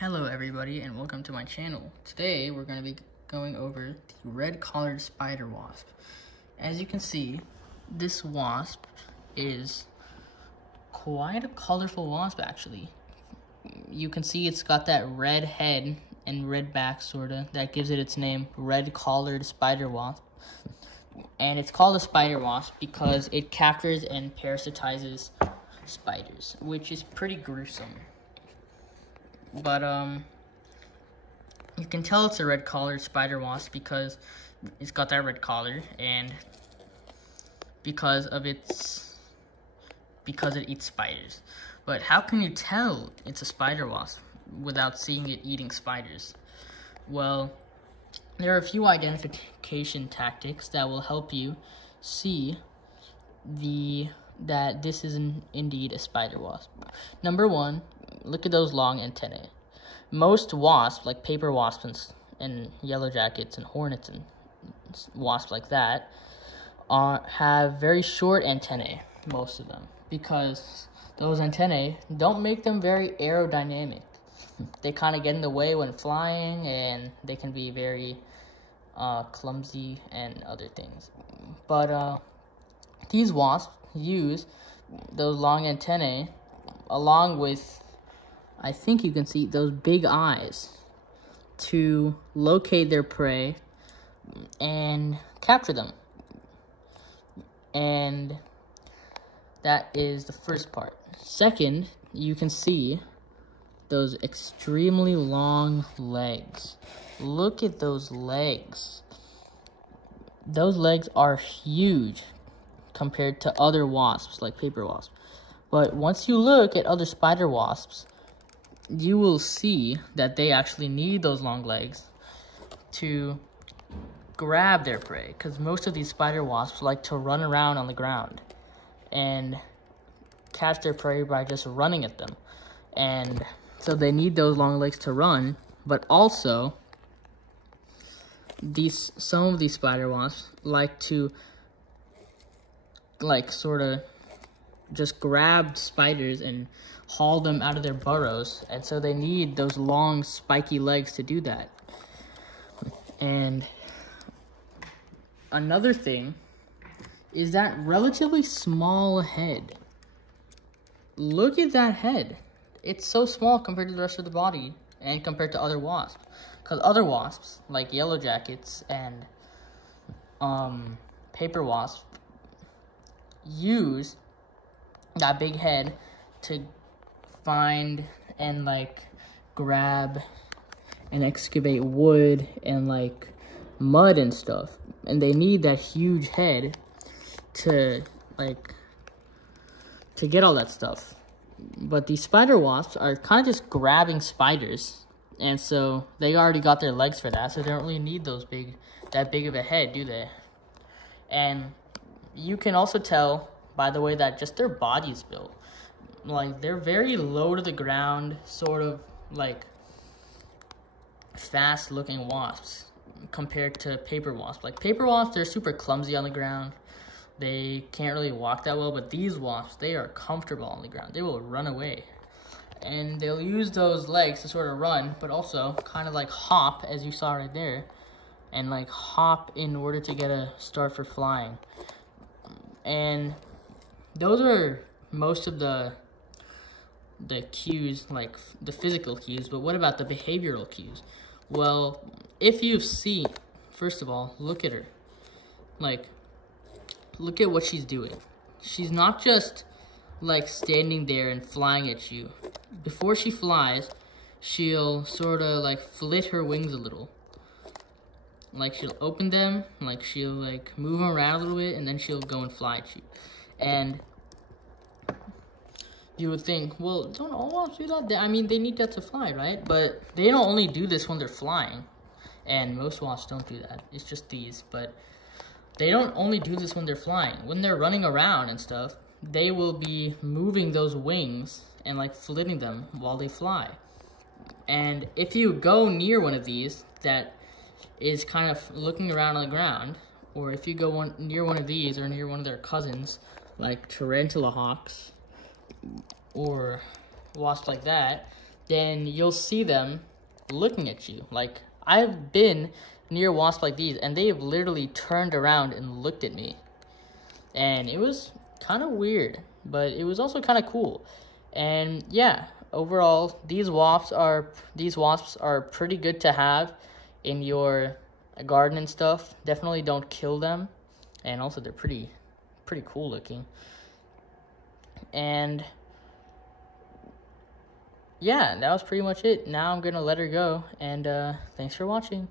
Hello everybody and welcome to my channel. Today we're going to be going over the red-collared spider wasp. As you can see, this wasp is quite a colorful wasp actually. You can see it's got that red head and red back sorta that gives it its name, red-collared spider wasp. And it's called a spider wasp because it captures and parasitizes spiders, which is pretty gruesome. But you can tell it's a red-collared spider wasp because it's got that red collar and because it eats spiders. But how can you tell it's a spider wasp without seeing it eating spiders? Well, there are a few identification tactics that will help you see that this is indeed a spider wasp. Number one, look at those long antennae. Most wasps, like paper wasps and yellow jackets and hornets and wasps like that, have very short antennae, most of them, because those antennae don't make them very aerodynamic. They kind of get in the way when flying, and they can be very clumsy and other things. But these wasps use those long antennae along with, I think you can see, those big eyes to locate their prey and capture them. And that is the first part. Second, you can see those extremely long legs. Look at those legs. Those legs are huge compared to other wasps, like paper wasps. But once you look at other spider wasps, you will see that they actually need those long legs to grab their prey, because most of these spider wasps like to run around on the ground and catch their prey by just running at them. And so they need those long legs to run, but also some of these spider wasps like to sort of just grab spiders and haul them out of their burrows, and so they need those long spiky legs to do that. And another thing is that relatively small head. Look at that head. It's so small compared to the rest of the body and compared to other wasps, because other wasps like yellow jackets and paper wasps use that big head to find and grab and excavate wood and mud and stuff, and they need that huge head to get all that stuff. But these spider wasps are kind of just grabbing spiders, and so they already got their legs for that, so they don't really need that big of a head, do they? And you can also tell by the way that just their body is built. They're very low to the ground, sort of fast looking wasps compared to paper wasps. Paper wasps, they're super clumsy on the ground. They can't really walk that well, but these wasps, they are comfortable on the ground. They will run away. And they'll use those legs to sort of run, but also kind of hop, as you saw right there, and hop in order to get a start for flying. And those are most of the cues, the physical cues, but what about the behavioral cues? Well, if you see, first of all, look at her. Look at what she's doing. She's not just standing there and flying at you. Before she flies, she'll sort of flit her wings a little. She'll open them, she'll move them around a little bit, and then she'll go and fly at you. And you would think, well, don't all wasps do that? I mean, they need that to fly, right? But they don't only do this when they're flying, and most wasps don't do that. It's just these, but they don't only do this when they're flying. When they're running around and stuff, they will be moving those wings and flitting them while they fly. And if you go near one of these that is kind of looking around on the ground, or if you go near one of these or near one of their cousins, like tarantula hawks or wasps like that, then you'll see them looking at you. Like, I've been near wasps like these, and they've literally turned around and looked at me. And it was kind of weird, but it was also kind of cool. And yeah, overall, these wasps are pretty good to have in your garden and stuff. Definitely don't kill them. And also, they're pretty cool looking. And yeah, that was pretty much it. Now I'm gonna let her go, and thanks for watching.